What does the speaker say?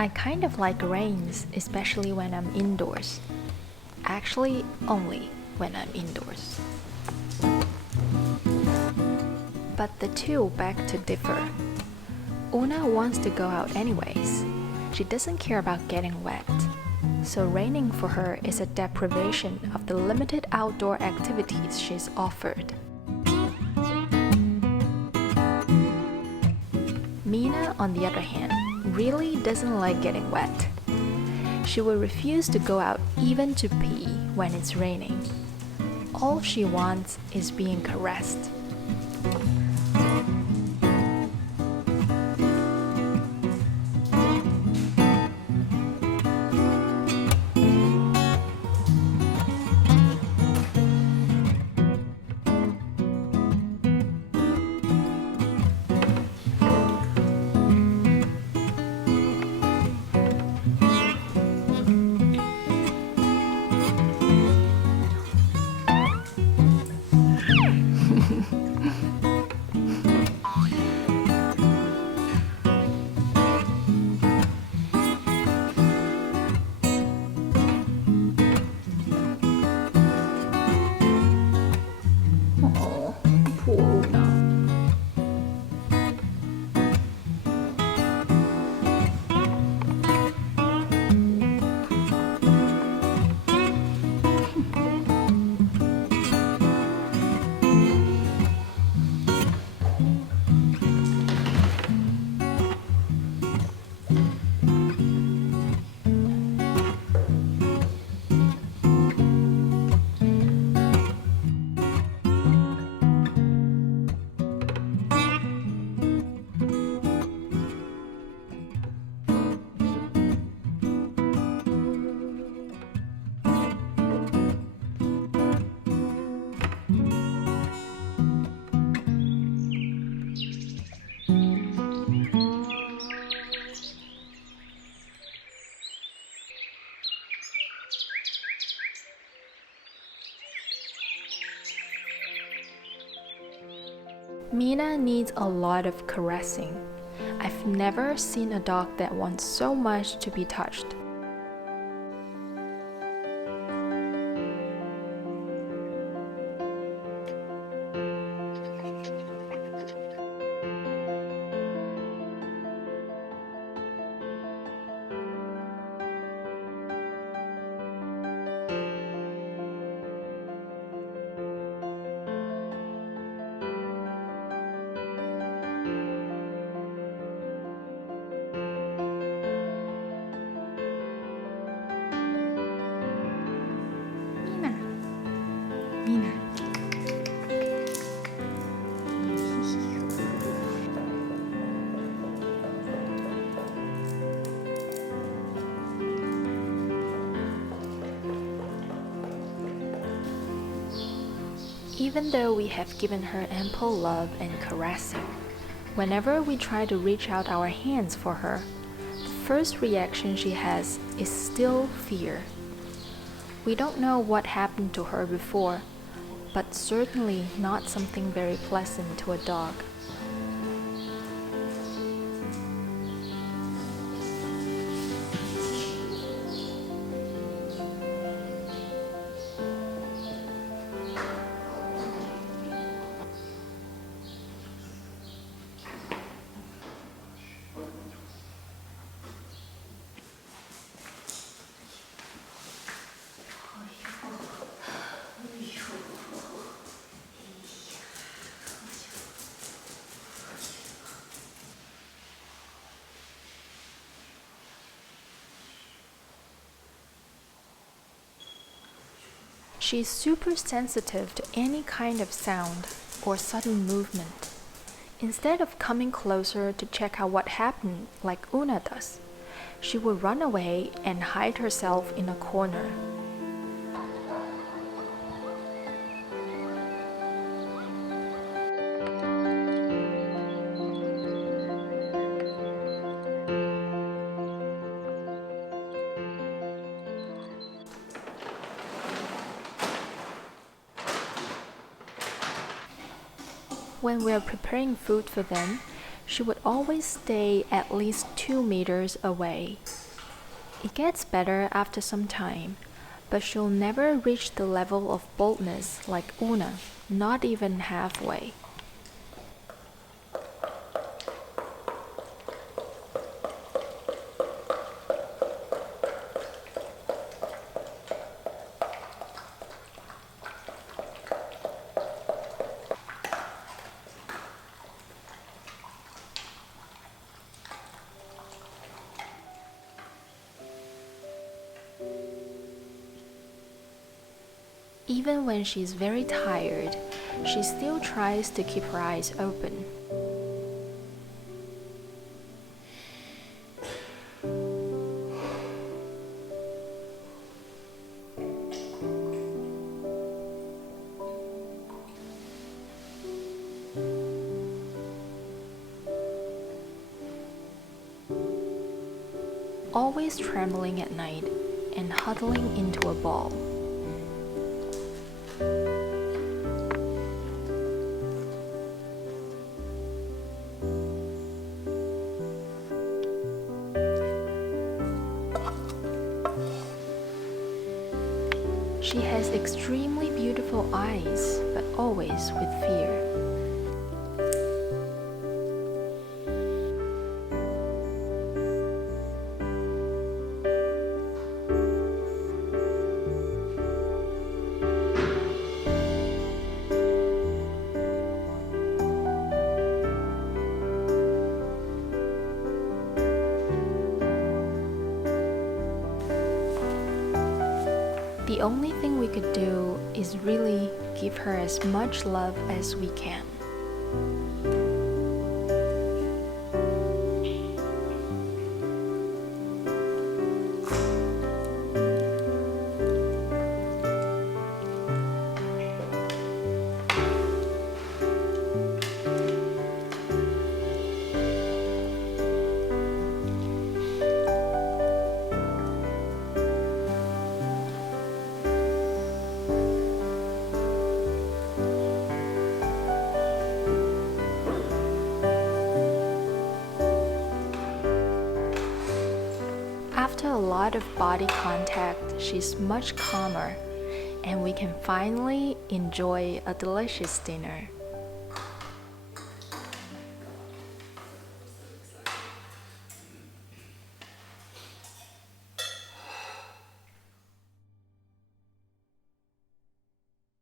I kind of like rains, especially when I'm indoors. Actually, only when I'm indoors. But the two beg to differ. Una wants to go out anyways. She doesn't care about getting wet. So raining for her is a deprivation of the limited outdoor activities she's offered. Mina, on the other hand, really doesn't like getting wet. She will refuse to go out even to pee when it's raining. All she wants is being caressed. Mina needs a lot of caressing. I've never seen a dog that wants so much to be touched. Mina. Even though we have given her ample love and caressing, whenever we try to reach out our hands for her, the first reaction she has is still fear. We don't know what happened to her before, but certainly not something very pleasant to a dog. She's super sensitive to any kind of sound or sudden movement. Instead of coming closer to check out what happened like Una does, she will run away and hide herself in a corner. When we're preparing food for them, she would always stay at least 2 meters away. It gets better after some time, but she'll never reach the level of boldness like Una, not even halfway. Even when she's very tired, she still tries to keep her eyes open. Always trembling at night and huddling into a ball. She has extremely beautiful eyes, but always with fear. The only thing we could do is really give her as much love as we can. After a lot of body contact, she's much calmer, and we can finally enjoy a delicious dinner.